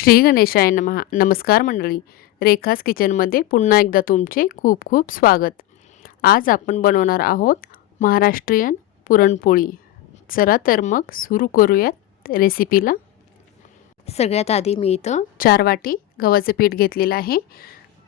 श्री गणेशाय नमहा नमस्कार मंडळी. रेखास किचनमध्ये पुन्हा एकदा तुमचे खूप खूप स्वागत. आज आपण बनवणार आहोत महाराष्ट्रीयन पुरणपोळी. चला तर मग सुरू करूयात रेसिपीला. सगळ्यात आधी मी इथं चार वाटी गव्हाचं पीठ घेतलेलं आहे.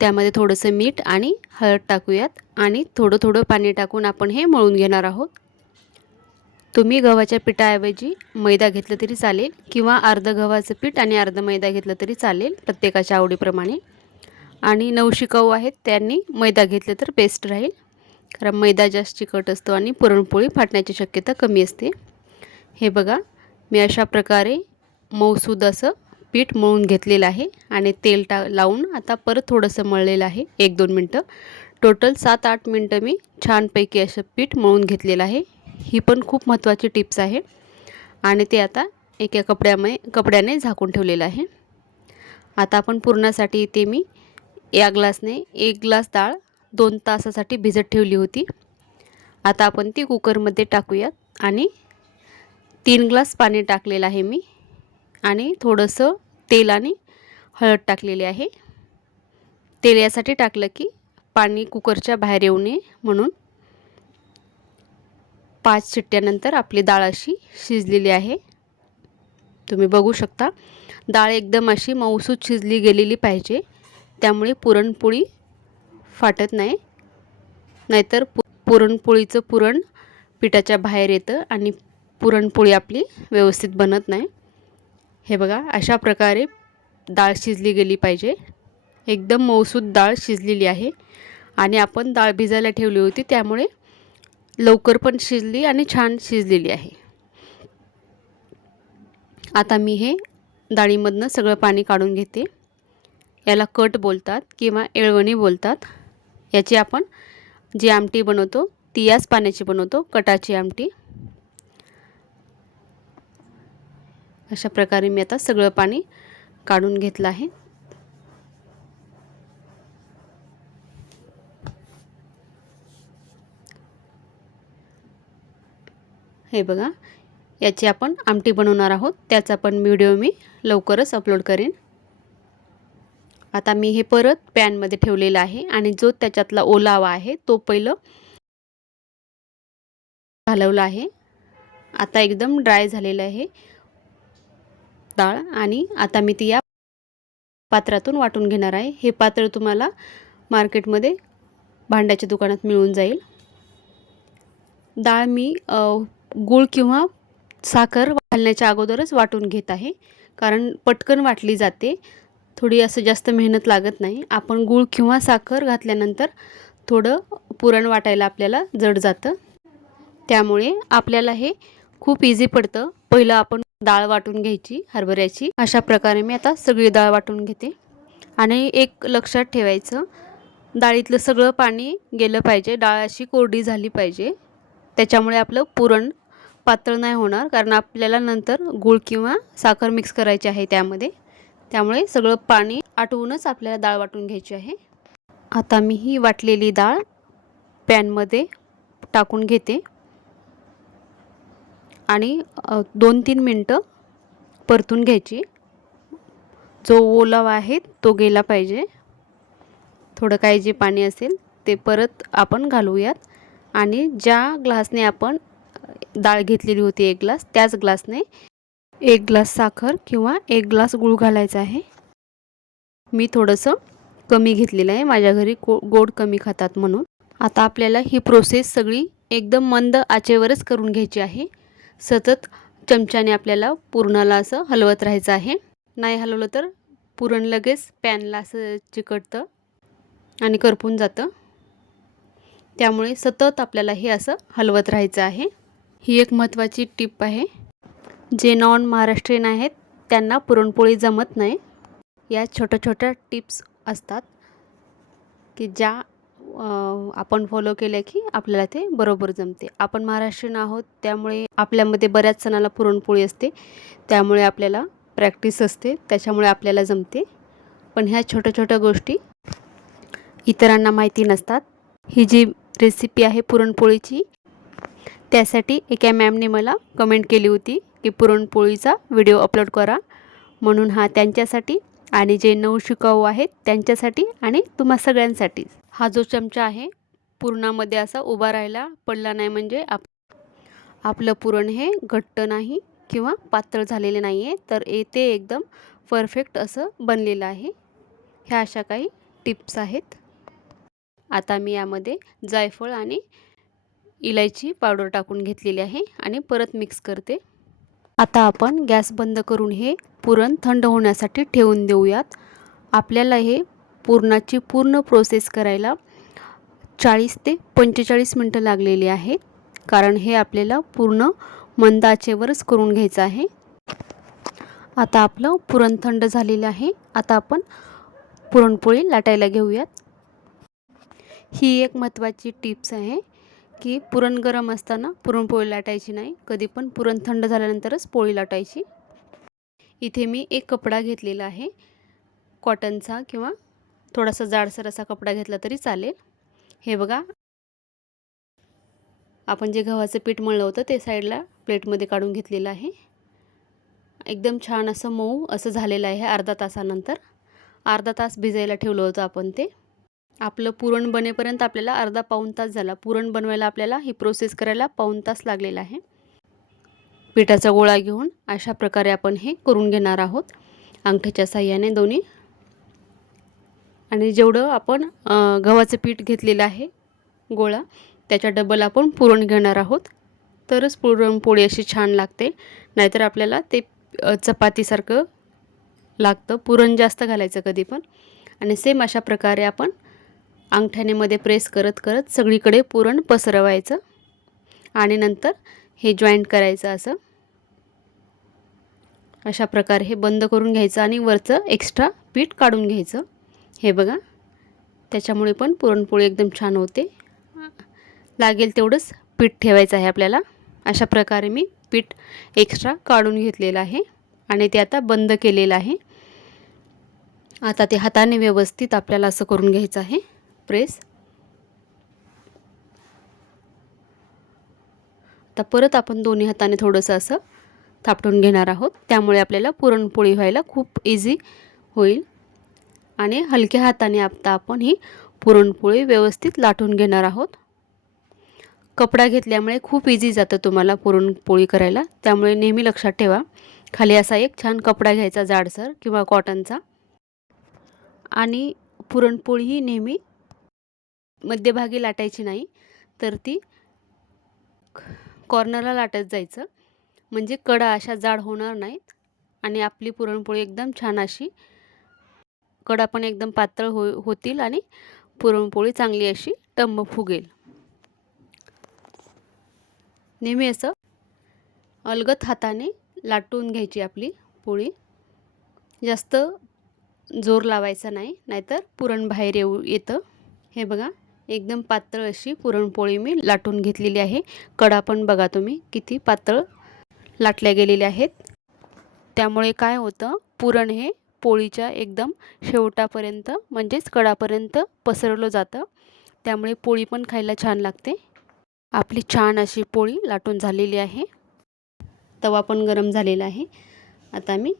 त्यामध्ये थोडंसं मीठ आणि हळद टाकूयात आणि थोडं थोडं पाणी टाकून आपण हे मळून घेणार आहोत. तुम्ही गव्हाच्या पिठाऐवजी मैदा घेतलं तरी चालेल किंवा अर्ध गव्हाचं पीठ आणि अर्ध मैदा घेतलं तरी चालेल प्रत्येकाच्या आवडीप्रमाणे. आणि नवशिकाऊ आहेत त्यांनी मैदा घेतलं तर बेस्ट राहील. कारण मैदा जास्त चिकट असतो आणि पुरणपोळी फाटण्याची शक्यता कमी असते. हे बघा मी अशा प्रकारे मऊसूद असं पीठ मळून घेतलेलं आहे आणि तेल टा लावून आता परत थोडंसं मळलेलं आहे एक दोन मिनटं. टोटल सात आठ मिनटं मी छानपैकी असं पीठ मळून घेतलेलं आहे. ही पण खूप महत्त्वाची टिप्स आहे. आणि ते आता एका कपड्यामध्ये कपड्याने झाकून ठेवलेलं आहे. आता आपण पुरणासाठी इथे मी या ग्लासने एक ग्लास डाळ दोन तासासाठी भिजत ठेवली होती. आता आपण ती कुकरमध्ये टाकूयात आणि तीन ग्लास पाणी टाकलेलं आहे मी. आणि थोडंसं तेल आणि हळद टाकलेली आहे. तेल यासाठी टाकलं की पाणी कुकरच्या बाहेर येऊ नये म्हणून पाच शिट्ट्यानंतर आपली डाळ अशी शिजलेली आहे. तुम्ही बघू शकता डाळ एकदम अशी मऊसूत शिजली गेलेली पाहिजे. त्यामुळे पुरणपोळी फाटत नाही. नाहीतर पु पुरणपोळीचं पुरण पिठाच्या बाहेर येतं आणि पुरणपोळी आपली व्यवस्थित बनत नाही. हे बघा अशा प्रकारे डाळ शिजली गेली पाहिजे. एकदम मऊसूत डाळ शिजलेली आहे. आणि आपण डाळ भिजायला ठेवली होती त्यामुळे लवकर पण शिजली आणि छान शिजलेली आहे. आता मी हे डाळीमधनं सगळं पाणी काढून घेते. याला कट बोलतात किंवा एळवणी बोलतात. याची आपण जी आमटी बनवतो ती याच पाण्याची बनवतो कटाची आमटी. अशा प्रकारे मी आता सगळं पाणी काढून घेतलं आहे. हे बघा याची आपण आमटी बनवणार आहोत. त्याचा पण व्हिडिओ मी लवकरच अपलोड करेन. आता मी हे परत पॅनमध्ये ठेवलेलं आहे आणि जो त्याच्यातला ओलावा आहे तो पहिलं घालवला आहे. आता एकदम ड्राय झालेलं आहे डाळ आणि आता मी ती या पात्रातून वाटून घेणार आहे. हे पात्र तुम्हाला मार्केटमध्ये भांड्याच्या दुकानात मिळून जाईल. डाळ मी गूळ किंवा साखर घालण्याच्या अगोदरच वाटून घेत आहे. कारण पटकन वाटली जाते. थोडी असं जास्त मेहनत लागत नाही. आपण गूळ किंवा साखर घातल्यानंतर थोडं पुरण वाटायला आपल्याला जड जातं. त्यामुळे आपल्याला हे खूप इझी पडतं. पहिलं आपण डाळ वाटून घ्यायची हरभऱ्याची. अशा प्रकारे मी आता सगळी डाळ वाटून घेते. आणि एक लक्षात ठेवायचं. डाळीतलं सगळं पाणी गेलं पाहिजे. डाळ अशी कोरडी झाली पाहिजे. त्याच्यामुळे आपलं पुरण पातळ नाही होणार कारण आपल्याला नंतर गूळ किंवा साखर मिक्स करायची आहे त्यामध्ये. त्यामुळे सगळं पाणी आटवूनच आपल्याला डाळ वाटून घ्यायची आहे. आता मी ही वाटलेली डाळ पॅनमध्ये टाकून घेते. आणि दोन तीन मिनटं परतून घ्यायची. जो ओलावा आहे तो गेला पाहिजे. थोडं काही जे पाणी असेल ते परत आपण घालूयात. आणि ज्या ग्लासने आपण डाळ घेतलेली होती एक ग्लास त्याच ग्लासने एक ग्लास साखर किंवा एक ग्लास गूळ घालायचा आहे. मी थोडंसं कमी घेतलेलं आहे माझ्या घरी गो गोड कमी खातात म्हणून. आता आपल्याला ही प्रोसेस सगळी एकदम मंद आचेवरच करून घ्यायची आहे. सतत चमच्याने आपल्याला पुरणाला असं हलवत राहायचं आहे. नाही हलवलं तर पुरण लगेच पॅनला असं चिकटतं आणि करपून जातं. त्यामुळे सतत आपल्याला हे असं हलवत राहायचं आहे. ही एक महत्त्वाची टिप आहे. जे नॉन महाराष्ट्रीयन आहेत त्यांना पुरणपोळी जमत नाही. या छोट्या छोट्या टिप्स असतात की ज्या आपण फॉलो केल्या की आपल्याला ते बरोबर जमते. आपण महाराष्ट्रीयन आहोत त्यामुळे आपल्यामध्ये बऱ्याच सणाला पुरणपोळी असते. त्यामुळे आपल्याला प्रॅक्टिस असते त्याच्यामुळे आपल्याला जमते. पण ह्या छोट्या छोट्या गोष्टी इतरांना माहिती नसतात. ही जी रेसिपी आहे पुरणपोळीची. त्यासाठी एका मॅमने मला कमेंट केली होती की पुरणपोळीचा व्हिडिओ अपलोड करा. म्हणून हा त्यांच्यासाठी आणि जे नऊ शिकाऊ आहेत त्यांच्यासाठी आणि तुम्हा सगळ्यांसाठी. हा जो चमचा आहे पुरणामध्ये असा उभा राहायला पडला नाही म्हणजे आप आपलं पुरण हे घट्ट नाही किंवा पातळ झालेले नाही आहे तर ते एकदम परफेक्ट असं बनलेलं आहे. ह्या अशा काही टिप्स आहेत. आता मी यामध्ये जायफळ आणि इलायची पावडर टाकून घेतलेली आहे आणि परत मिक्स करते. आता आपण गॅस बंद करून हे पुरण थंड होण्यासाठी ठेवून देऊयात. आपल्याला हे पुरणाची पूर्ण प्रोसेस करायला चाळीस ते पंचेचाळीस मिनटं लागलेली आहे कारण हे आपल्याला पूर्ण मंदाचेवरच करून घ्यायचं आहे. आता आपलं पुरण थंड झालेलं आहे. आता आपण पुरणपोळी लाटायला घेऊयात. ही एक महत्त्वाची टिप्स आहे की पुरण गरम असताना पुरणपोळी लाटायची नाही कधी पण पुरण थंड झाल्यानंतरच पोळी लाटायची. इथे मी एक कपडा घेतलेला आहे कॉटनचा किंवा थोडासा जाडसर असा कपडा घेतला तरी चालेल. हे बघा. आपण जे गव्हाचं पीठ मळलं होतं ते साईडला प्लेटमध्ये काढून घेतलेलं आहे. एकदम छान असं मऊ असं झालेलं आहे अर्धा तासानंतर. अर्धा तास भिजायला ठेवलं होतं आपण ते. आपलं पुरण बनेपर्यंत आपल्याला अर्धा पाऊण तास झाला. पुरण बनवायला आपल्याला ही प्रोसेस करायला पाऊण तास लागलेला आहे. पिठाचा गोळा घेऊन अशा प्रकारे आपण हे करून घेणार आहोत. अंगठ्याच्या साह्याने दोन्ही. आणि जेवढं आपण गव्हाचं पीठ घेतलेलं आहे गोळा त्याच्या डबल आपण पुरण घेणार आहोत. तरच पुरणपोळी अशी छान लागते. नाहीतर आपल्याला ते चपातीसारखं लागतं. पुरण जास्त घालायचं कधी पण. आणि सेम अशा प्रकारे आपण अंगठ्यानेमध्ये प्रेस करत करत सगळीकडे पुरण पसरवायचं आणि नंतर हे जॉईंट करायचं असं. अशा प्रकारे हे बंद करून घ्यायचं आणि वरचं एक्स्ट्रा पीठ काढून घ्यायचं. हे बघा त्याच्यामुळे पण पुरणपोळी एकदम छान होते. लागेल तेवढंच पीठ ठेवायचं आहे आपल्याला. अशा प्रकारे मी पीठ एक्स्ट्रा काढून घेतलेलं आहे आणि ते आता बंद केलेलं आहे. आता ते हाताने व्यवस्थित आपल्याला असं करून घ्यायचं आहे. प्रेस. आता परत आपण दोन्ही हाताने थोडंसं असं थापटून घेणार आहोत. त्यामुळे आपल्याला पुरणपोळी व्हायला खूप इझी होईल. आणि हलक्या हाताने आता आपण ही पुरणपोळी व्यवस्थित लाटून घेणार आहोत. कपडा घेतल्यामुळे खूप इझी जातं तुम्हाला पुरणपोळी करायला. त्यामुळे नेहमी लक्षात ठेवा. खाली असा एक छान कपडा घ्यायचा जाडसर किंवा कॉटनचा आणि पुरणपोळी ही नेहमी मध्यभागी लाटायची नाही तर ती कॉर्नरला लाटत जायचं. म्हणजे कडा अशा जाड होणार नाहीत आणि आपली पुरणपोळी एकदम छान अशी कडा पण एकदम पातळ हो होतील आणि पुरणपोळी चांगली अशी टंब फुगेल. नेहमी असं अलगत हाताने लाटून घ्यायची आपली पोळी. जास्त जोर लावायचा नाही नाहीतर पुरण बाहेर येऊ येतं. हे बघा. एकदम पातळ अशी पुरणपोळी मी लाटून घेतलेली आहे. कडा पण बघा तुम्ही किती पातळ लाटल्या गेलेल्या आहेत. त्यामुळे काय होतं पुरण हे पोळीच्या एकदम शेवटापर्यंत म्हणजेच कडापर्यंत पसरवलं जातं. त्यामुळे पोळी पण खायला छान लागते. आपली छान अशी पोळी लाटून झालेली आहे. तवा पण गरम झालेला आहे. आता मी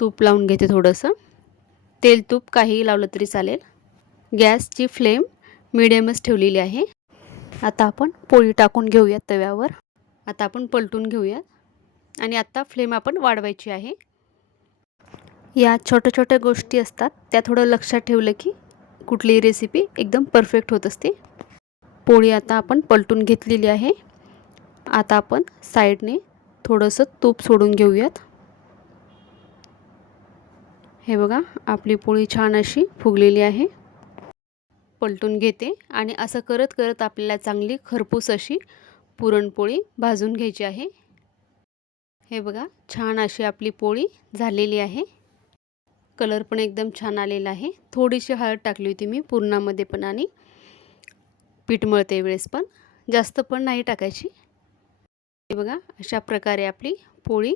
तूप लावून घेते थोडंसं. तेल तूप काहीही लावलं तरी चालेल. गॅसची फ्लेम मिडियमच ठेवलेली आहे. आता आपण पोळी टाकून घेऊयात तव्यावर. आता आपण पलटून घेऊयात. आणि आत्ता फ्लेम आपण वाढवायची आहे. या छोट्या छोट्या गोष्टी असतात त्या थोडं लक्षात ठेवलं की कुठलीही रेसिपी एकदम परफेक्ट होत असते. पोळी आता आपण पलटून घेतलेली आहे. आता आपण साईडने थोडंसं तूप सोडून घेऊयात. हे बघा आपली पोळी छान अशी फुगलेली आहे. पलटून घेते आणि असं करत करत आपल्याला चांगली खरपूस अशी पुरणपोळी भाजून घ्यायची आहे. हे बघा छान अशी आपली पोळी झालेली आहे. कलर पण एकदम छान आलेला आहे. थोडीशी हळद टाकली होती मी पुरणामध्ये पण आणि पीठ मळते वेळेस पण. जास्त पण नाही टाकायची. हे बघा अशा प्रकारे आपली पोळी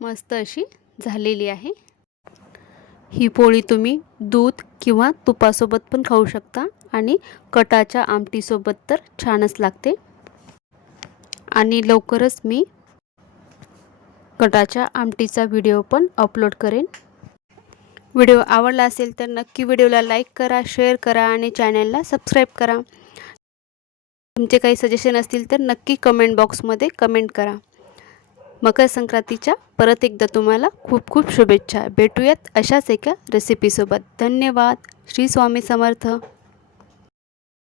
मस्त अशी झालेली आहे. ही पोळी तुम्ही दूध किंवा तुपासोबत पण खाऊ शकता आणि कटाच्या आमटीसोबत तर छानच लागते. आणि लवकरच मी कटाच्या आमटीचा व्हिडिओ पण अपलोड करेन. व्हिडिओ आवडला असेल तर नक्की व्हिडिओला लाईक करा शेअर करा आणि चॅनलला सबस्क्राईब करा. तुमचे काही सजेशन असतील तर नक्की कमेंट बॉक्समध्ये कमेंट करा. मकर संक्रांतीच्या परत एकदा तुम्हाला खूप खूप शुभेच्छा. भेटूयात अशाच एका रेसिपीसोबत धन्यवाद. श्री स्वामी समर्थ.